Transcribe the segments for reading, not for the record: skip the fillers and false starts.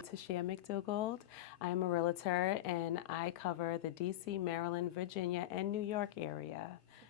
am Tashea McDougald. I am a realtor and I cover the DC, Maryland, Virginia, and New York area.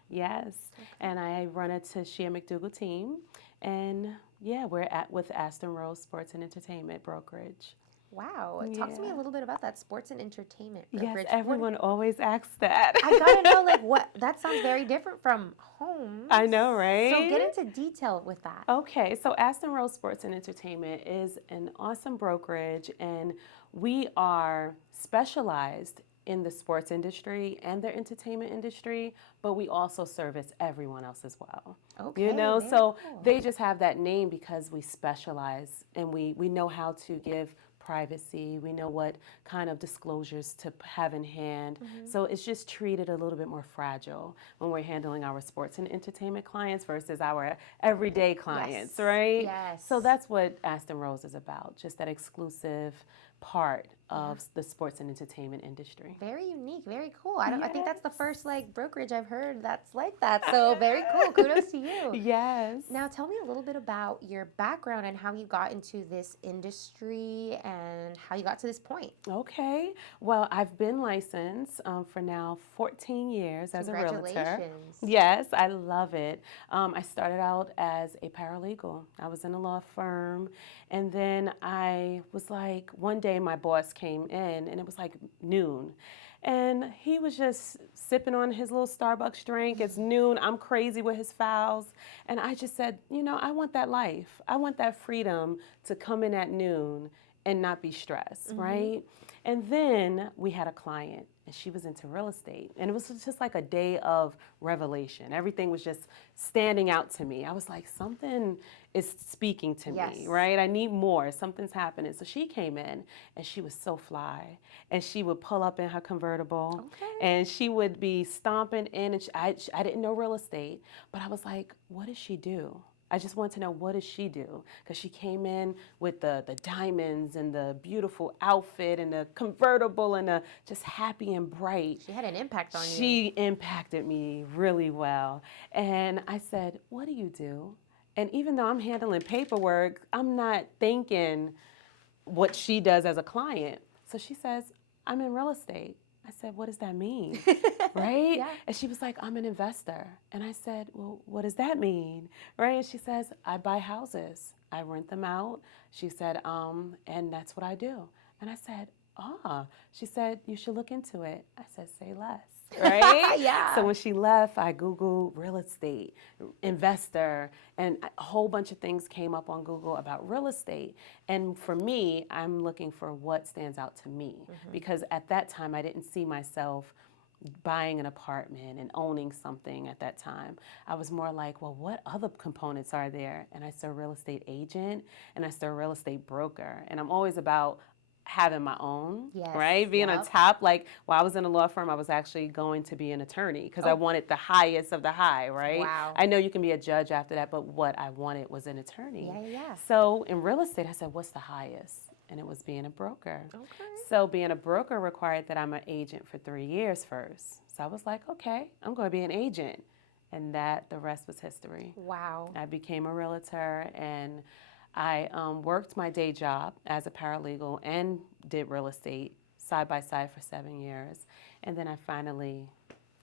Yes, and I run a Tashea McDougald team. And yeah, we're with Aston Sports and Entertainment Brokerage. Wow. Talk to me a Yeah. little bit about that sports and entertainment Yes, brokerage. everyone always asks that. I gotta know, like, what that sounds very different from homes. I know, So right? get into detail with that. Okay, so Aston Sports and Entertainment is an awesome brokerage, and we are specialized in the sports industry and the entertainment industry, but we also service everyone else as well. Okay, So very cool. they just have that name because we specialize and we know how to give privacy. We know what kind of disclosures to have in hand. So it's just treated a little bit more fragile when we're handling our sports and entertainment clients versus our everyday clients, Yes. right? Yes. So that's what Aston Rose is about, just that exclusive part of the sports and entertainment industry. Very unique, very cool. I think that's the first like brokerage I've heard that's like that. So very cool. Kudos to you. Yes. Now tell me a little bit about your background and how you got into this industry and how you got to this point. Okay. Well, I've been licensed for now 14 years as a realtor. Congratulations. Yes, I love it. I started out as a paralegal. I was in a law firm, and then I was like, one day my boss came in, and it was like noon. And he was just sipping on his little Starbucks drink. It's noon. I'm crazy with his files. And I just said, I want that life. I want that freedom to come in at noon and not be stressed, right? And then we had a client, and she was into real estate. And it was just like a day of revelation. Everything was just standing out to me. I was like, something is speaking to me, right? I need more. Something's happening. So she came in, and she was so fly. And she would pull up in her convertible, and she would be stomping in. And I didn't know real estate, but I was like, what does she do? I just wanted to know, what does she do? Because she came in with the diamonds and the beautiful outfit and the convertible and the just happy and bright. She had an impact on you. She impacted me really well. And I said, what do you do? And even though I'm handling paperwork, I'm not thinking what she does as a client. So she says, I'm in real estate. I said, what does that mean? Right? Yeah. And she was like, I'm an investor. And I said, well, what does that mean? Right? And she says, I buy houses. I rent them out. She said, and that's what I do. And I said, She said, you should look into it. I said, say less. Right? Yeah. So when she left, I Googled real estate, investor, and a whole bunch of things came up on Google about real estate. And for me, I'm looking for what stands out to me. Because at that time, I didn't see myself buying an apartment and owning something at that time. I was more like, well, what other components are there? And I saw real estate agent and I saw real estate broker. And I'm always about having my own, right? Being on top. Like while I was in a law firm, I was actually going to be an attorney because I wanted the highest of the high, right? Wow. I know you can be a judge after that, but what I wanted was an attorney. Yeah. So in real estate, I said, what's the highest? And it was being a broker. So being a broker required that I'm an agent for 3 years first. So I was like, okay, I'm going to be an agent. And the rest was history. Wow. I became a realtor, and I worked my day job as a paralegal and did real estate side by side for 7 years. And then I finally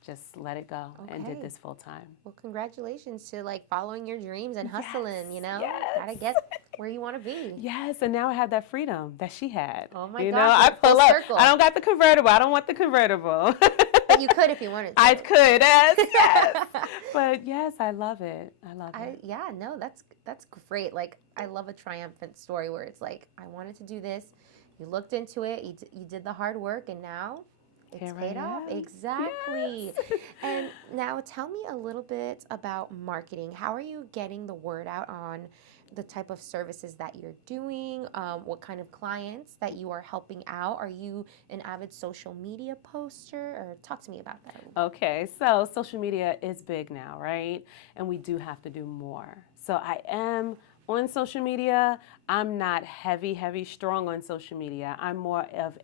just let it go and did this full time. Well, congratulations to like following your dreams and hustling, Yes. Gotta get where you want to be. Yes, and now I have that freedom that she had. Oh my gosh, gosh, I pull full up. circle. I don't got the convertible. I don't want the convertible. But you could if you wanted to. I could, yes. But yes, I love it. I love it. Yeah, no, that's great. Like I love a triumphant story where it's like I wanted to do this. You looked into it. You did the hard work, and now it's paid off. Exactly. Yes. And now tell me a little bit about marketing. How are you getting the word out on the type of services that you're doing? What kind of clients that you are helping out? Are you an avid social media poster? Or talk to me about that. Okay, so social media is big now, right? And we do have to do more. So I am on social media. I'm not heavy strong on social media. I'm more of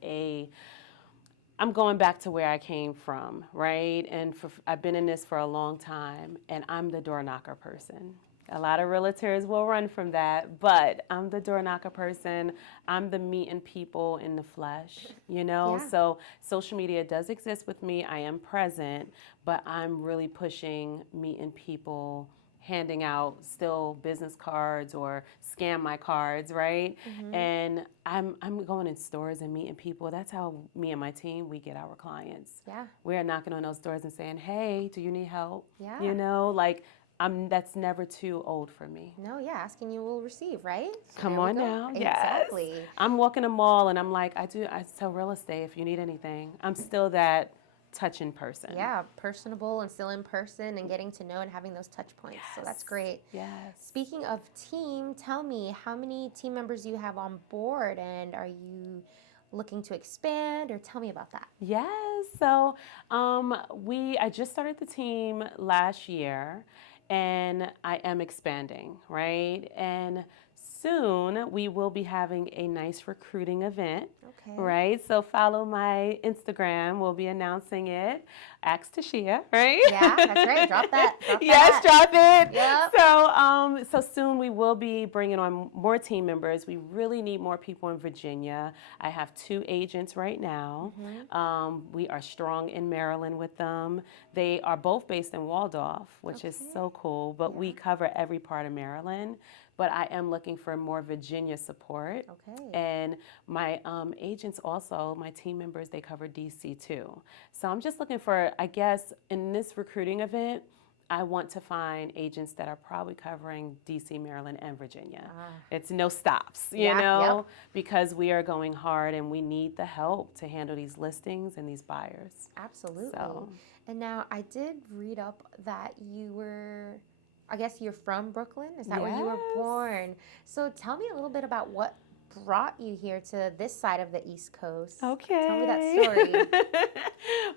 I'm going back to where I came from, right? And I've been in this for a long time, and I'm the door knocker person. A lot of realtors will run from that, but I'm the door knocker person. I'm the meeting people in the flesh, you know? Yeah. So social media does exist with me. I am present, but I'm really pushing meeting people, handing out still business cards or scan my cards, right? And I'm going in stores and meeting people. That's how me and my team, we get our clients. Yeah. We're knocking on those doors and saying, hey, do you need help? Yeah. You know, like that's never too old for me. No, yeah, asking you will receive, right? So Come there we on go. now. Yes. Exactly. I'm walking a mall and I'm like, I sell real estate if you need anything. I'm still that touching person. Yeah, personable and still in person and getting to know and having those touch points. So that's great. Yes. Speaking of team, tell me how many team members do you have on board and are you looking to expand or tell me about that? Yes. So I just started the team last year and I am expanding, right? And soon we will be having a nice recruiting event. Okay. Right, so follow my Instagram. We'll be announcing it. Ask Tashea, right? Yeah, that's right. Drop that. Yes, drop it. Yep. So soon we will be bringing on more team members. We really need more people in Virginia. I have 2 agents right now. We are strong in Maryland with them. They are both based in Waldorf, which is so cool. But we cover every part of Maryland. But I am looking for more Virginia support. Okay. And my agents also, my team members, they cover DC too. So I'm just looking for, I guess, in this recruiting event, I want to find agents that are probably covering DC, Maryland, and Virginia. It's no stops, you know, because we are going hard and we need the help to handle these listings and these buyers. Absolutely. So. And now I did read up that you were, I guess you're from Brooklyn? Is that where you were born? So tell me a little bit about what brought you here to this side of the East Coast. Okay. Tell me that story.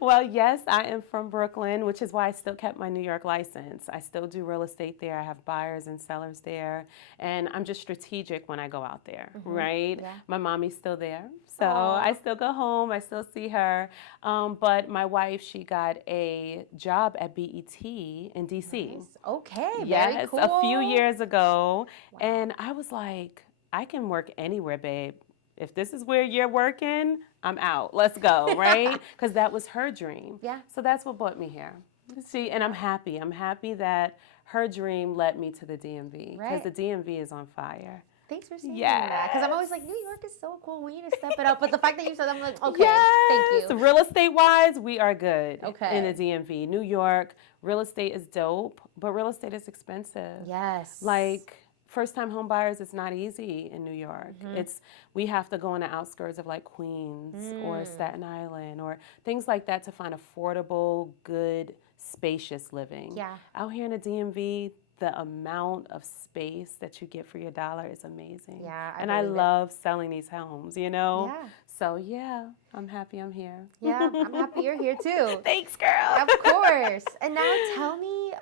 Well, yes, I am from Brooklyn, which is why I still kept my New York license. I still do real estate there. I have buyers and sellers there. And I'm just strategic when I go out there, right? Yeah. My mommy's still there. So I still go home. I still see her. But my wife, she got a job at BET in DC. Nice. Okay, Yes, very cool. a few years ago. And I was like, I can work anywhere, babe. If this is where you're working, I'm out. Let's go, right? Because that was her dream. Yeah. So that's what brought me here. See, and I'm happy. I'm happy that her dream led me to the DMV. Right. Because the DMV is on fire. Thanks for saying that. Because I'm always like, New York is so cool. We need to step it up. But the fact that you said that, I'm like, okay, thank you. Real estate-wise, we are good Okay. in the DMV. New York, real estate is dope, but real estate is expensive. Yes. Like, first-time home buyers, it's not easy in New York. We have to go on the outskirts of like Queens or Staten Island or things like that to find affordable, good, spacious living. Yeah. Out here in the DMV, the amount of space that you get for your dollar is amazing. Yeah, and I love selling these homes, you know? Yeah. So yeah, I'm happy I'm here. Yeah, I'm happy you're here too. Thanks, girl. Of course. And now tell me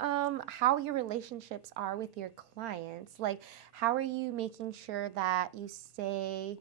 how your relationships are with your clients. Like, how are you making sure that you stay,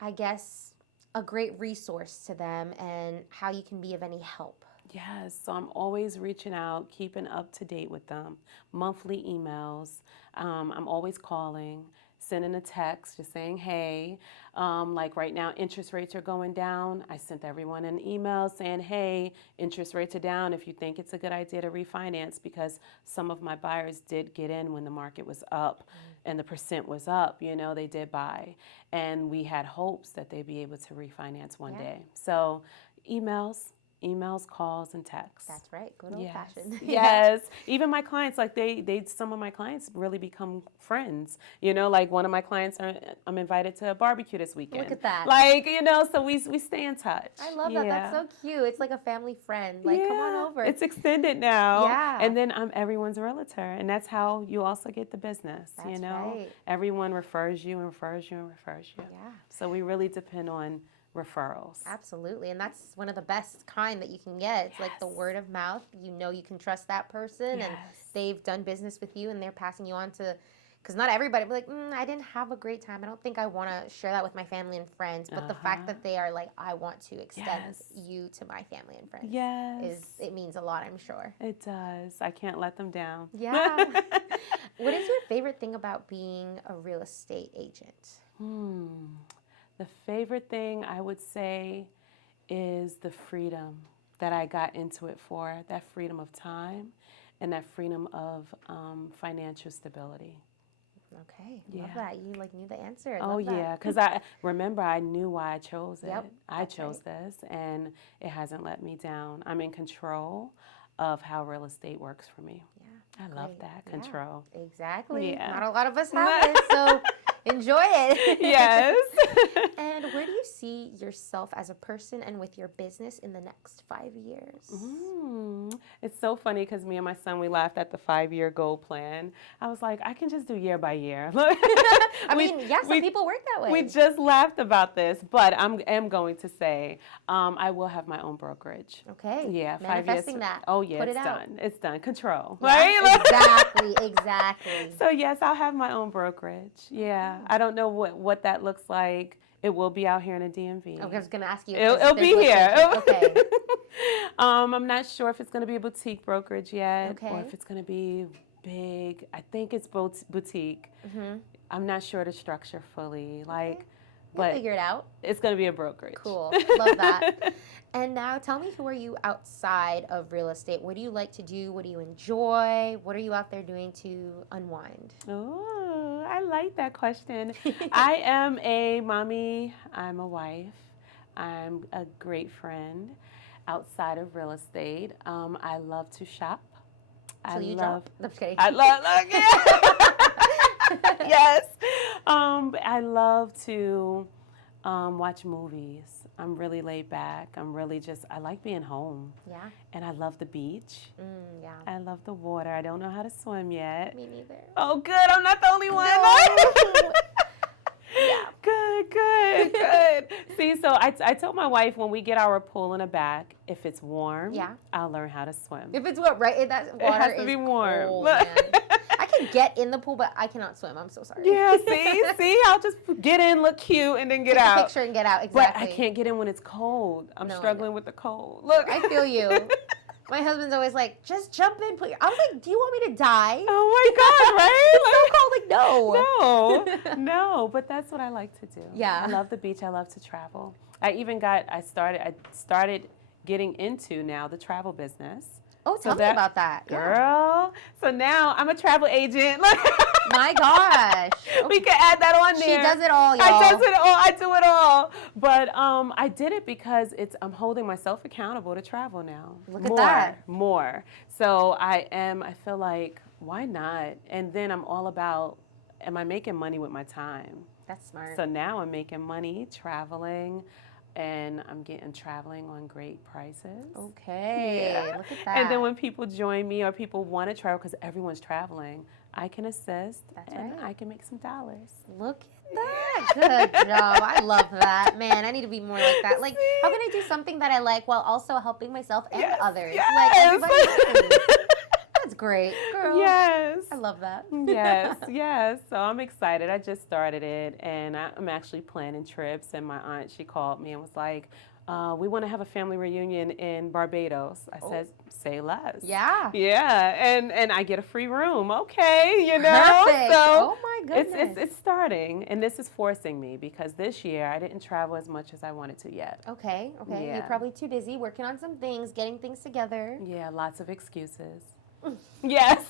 I guess, a great resource to them and how you can be of any help? Yes, so I'm always reaching out, keeping up to date with them, monthly emails. I'm always calling, sending a text, just saying, hey, like right now, interest rates are going down. I sent everyone an email saying, hey, interest rates are down if you think it's a good idea to refinance, because some of my buyers did get in when the market was up and the percent was up, you know, they did buy. And we had hopes that they'd be able to refinance one day. So emails, calls, and texts. That's right. Good old fashioned. Yes. Even my clients, like some of my clients really become friends. You know, like one of my clients, I'm invited to a barbecue this weekend. Look at that. Like, you know, so we stay in touch. I love that. That's so cute. It's like a family friend. Like, come on over. It's extended now. Yeah. And then I'm everyone's realtor. And that's how you also get the business, you That's know? right. Everyone refers you and refers you and refers you. Yeah. So we really depend on referrals. Absolutely. And that's one of the best kind that you can get. It's like the word of mouth. You know you can trust that person and they've done business with you and they're passing you on to because not everybody be like, I didn't have a great time. I don't think I want to share that with my family and friends. But the fact that they are like, I want to extend you to my family and friends, it means a lot, I'm sure. It does. I can't let them down. Yeah. What is your favorite thing about being a real estate agent? The favorite thing I would say is the freedom that I got into it for, that freedom of time and that freedom of financial stability. Okay, love that. You like knew the answer. Oh yeah, because I knew why I chose it. Yep, I chose this, and it hasn't let me down. I'm in control of how real estate works for me. Yeah, I love that control. Exactly. Yeah. Not a lot of us have it, so enjoy it. Yes. And where do you see yourself as a person and with your business in the next 5 years? It's so funny because me and my son, we laughed at the 5-year goal plan. I was like, I can just do year by year. I mean, some people work that way. We just laughed about this, but I am going to say I will have my own brokerage. Okay. Yeah, 5 years. Manifesting that. Oh, yeah, Put it's it out. done. It's done. Control. Yeah, right? Exactly. So, yes, I'll have my own brokerage. Yeah. I don't know what that looks like. It will be out here in the DMV. Okay, I was going to ask you. It'll be here. Okay. I'm not sure if it's going to be a boutique brokerage yet, Okay. or if it's going to be big. I think it's boutique. I'm not sure the structure fully. But figure it out. It's going to be a brokerage. Cool. Love that. And now tell me, who are you outside of real estate? What do you like to do? What do you enjoy? What are you out there doing to unwind? Oh, I like that question. I am a mommy. I'm a wife. I'm a great friend outside of real estate. I love to shop. I'm just kidding. I love yes. I love to watch movies. I'm really laid back. I like being home. Yeah. And I love the beach. Yeah. I love the water. I don't know how to swim yet. Me neither. Oh, good. I'm not the only one. No. Yeah. Good. See, so I told my wife when we get our pool in the back, if it's warm, I'll learn how to swim. If it's what, right? That water it has to be warm. Cold, man. I can get in the pool, but I cannot swim. I'm so sorry. Yeah, see, I'll just get in, look cute, and then get out. Take a picture and get out. Exactly. But I can't get in when it's cold. I'm struggling with the cold. Look, I feel you. My husband's always like, just jump in. I was like, do you want me to die? Oh my God, right? It's so cold. Like, no. No, but that's what I like to do. Yeah. I love the beach. I love to travel. I started getting into now the travel business. Oh, tell me about that. Girl. So now I'm a travel agent. My gosh. We can add that on there. She does it all, y'all. I do it all. But I did it because I'm holding myself accountable to travel now. Look at that. More. So I feel like, why not? And then I'm all about, am I making money with my time? That's smart. So now I'm making money traveling. And I'm traveling on great prices. Okay, look at that. And then when people join me or people want to travel, because everyone's traveling, I can assist and I can make some dollars. Look at that. Good job. I love that. Man, I need to be more like that. Like, how can I do something that I like while also helping myself and others? Yes. Like, everybody wins. That's great, girl. Yes. I love that. Yes. So I'm excited. I just started it, and I'm actually planning trips. And my aunt, she called me and was like, we want to have a family reunion in Barbados. I said, say less. Yeah. And I get a free room. Okay, Perfect. So oh my goodness. It's starting, and this is forcing me because this year I didn't travel as much as I wanted to yet. Okay. Yeah. You're probably too busy working on some things, getting things together. Yeah, lots of excuses. Yes.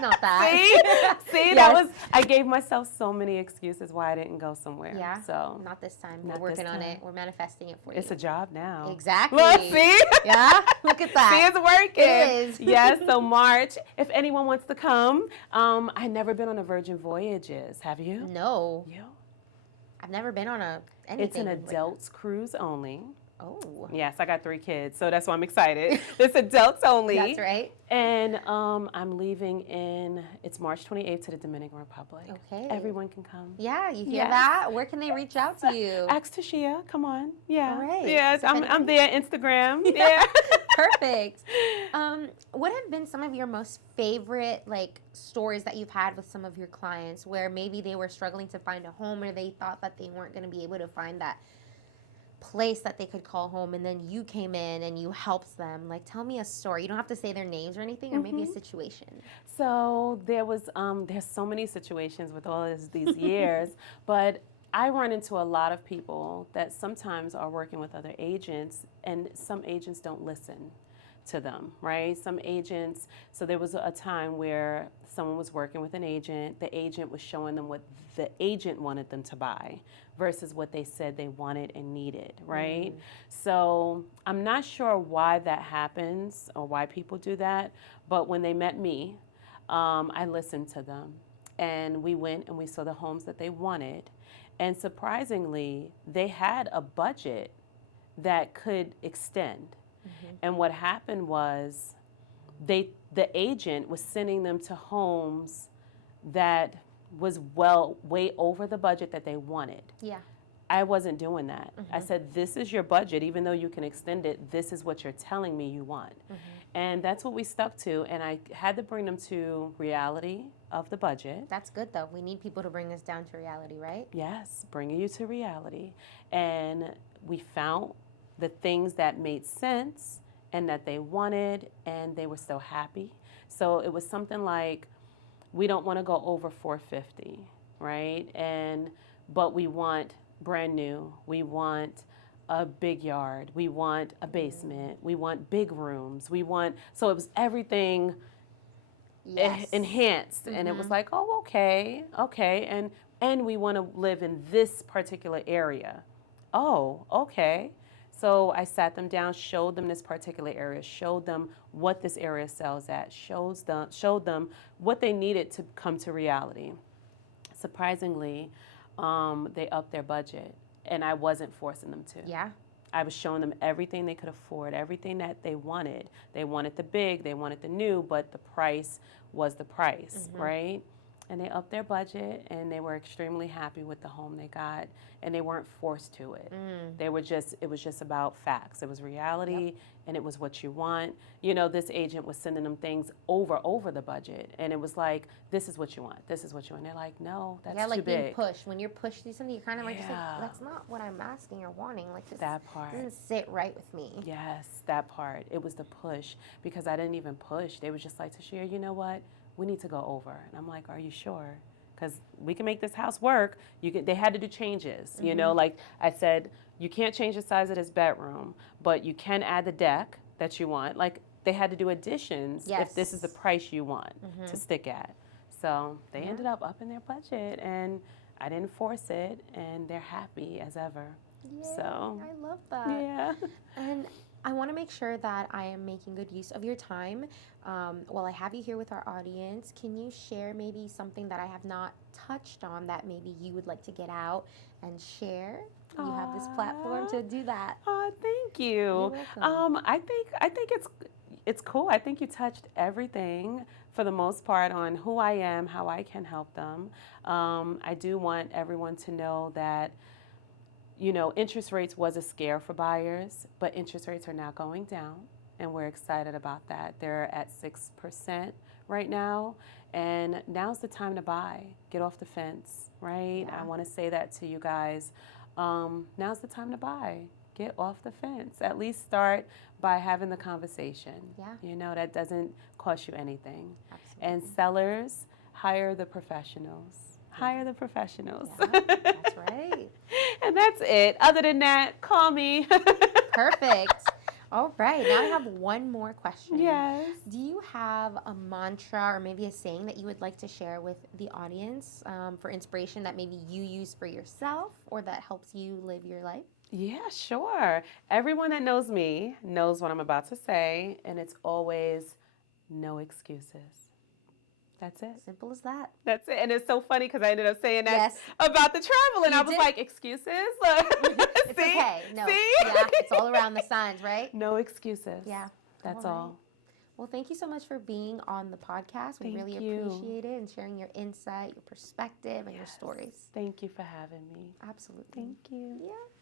Not that. See, that was, I gave myself so many excuses why I didn't go somewhere. Yeah. So. Not this time. We're working on it. We're manifesting it for you. It's a job now. Exactly. Look, see? Yeah. Look at that. See, it's working. It is. Yes, so March, if anyone wants to come, I've never been on a Virgin Voyages. Have you? No. You? I've never been on anything. It's an adults cruise only. Oh. Yes, I got 3 kids, so that's why I'm excited. It's adults only. That's right. And I'm leaving it's March 28th to the Dominican Republic. Okay. Everyone can come. Yeah, you hear that? Where can they reach out to you? Ask Tashea, come on. Yeah. All right. Yes, So I'm there, Instagram. Yeah. Perfect. What have been some of your most favorite like stories that you've had with some of your clients where maybe they were struggling to find a home or they thought that they weren't going to be able to find that place that they could call home and then you came in and you helped them? Like tell me a story. You don't have to say their names or anything or maybe a situation. So there's so many situations with all these years, but I run into a lot of people that sometimes are working with other agents, and some agents don't listen to them, right? Some agents, so there was a time where someone was working with an agent, the agent was showing them what the agent wanted them to buy versus what they said they wanted and needed, right? So I'm not sure why that happens or why people do that, but when they met me, I listened to them, and we went and we saw the homes that they wanted. And surprisingly, they had a budget that could extend. And what happened was the agent was sending them to homes that was way over the budget that they wanted. Yeah. I wasn't doing that. I said, this is your budget. Even though you can extend it, this is what you're telling me you want. And that's what we stuck to. And I had to bring them to reality of the budget. That's good though. We need people to bring us down to reality, right? Yes, bringing you to reality. And we found the things that made sense and that they wanted, and they were still happy. So it was something like, we don't want to go over 450, right? But we want brand new. We want a big yard. We want a basement. We want big rooms. So it was everything enhanced. And it was like, oh, okay. And we want to live in this particular area. Oh, okay. So I sat them down, showed them this particular area, showed them what this area sells at, showed them what they needed to come to reality. Surprisingly, they upped their budget, and I wasn't forcing them to. Yeah. I was showing them everything they could afford, everything that they wanted. They wanted the big, they wanted the new, but the price was the price, right? And they upped their budget, and they were extremely happy with the home they got, and they weren't forced to it. It was just about facts. It was reality, and it was what you want. You know, this agent was sending them things over the budget, and it was like, this is what you want, this is what you want. And they're like, no, that's too like big. Being pushed. When you're pushed to do something, you're kind of like, just like, that's not what I'm asking or wanting. Like, this That part. doesn't sit right with me. Yes, that part. It was the push, because I didn't even push. They were just like, Tashea, you know what? We need to go over. And I'm like, are you sure? Because we can make this house work. They had to do changes. You know, like I said, you can't change the size of this bedroom, but you can add the deck that you want. Like, they had to do additions if this is the price you want to stick at. So they ended up upping their budget, and I didn't force it, and they're happy as ever. Yay, So I love that. yeah. And I want to make sure that I am making good use of your time. While I have you here with our audience, can you share maybe something that I have not touched on that maybe you would like to get out and share? You have this platform to do that. Oh, thank you. You're welcome. I think it's cool. I think you touched everything for the most part on who I am, how I can help them. I do want everyone to know that, you know, interest rates was a scare for buyers, but interest rates are now going down, and we're excited about that. They're at 6% right now, and now's the time to buy. Get off the fence, right? Yeah. I want to say that to you guys. Now's the time to buy. Get off the fence. At least start by having the conversation. Yeah. You know, that doesn't cost you anything. Absolutely. And sellers, hire the professionals. Hire the professionals. Yeah, that's right. And that's it. Other than that, call me. Perfect. All right. Now I have one more question. Yes. Do you have a mantra or maybe a saying that you would like to share with the audience for inspiration that maybe you use for yourself or that helps you live your life? Yeah, sure. Everyone that knows me knows what I'm about to say, and it's always no excuses. That's it. Simple as that. That's it. And it's so funny because I ended up saying that Yes. about the travel, and You I was did. like, excuses? It's See? okay. No. See? Yeah, it's all around the signs, right? No excuses. Yeah. That's All right. all. Well, thank you so much for being on the podcast. We Thank really you. appreciate it and sharing your insight, your perspective, and your Yes. stories. Thank you for having me. Absolutely. Thank you. Yeah.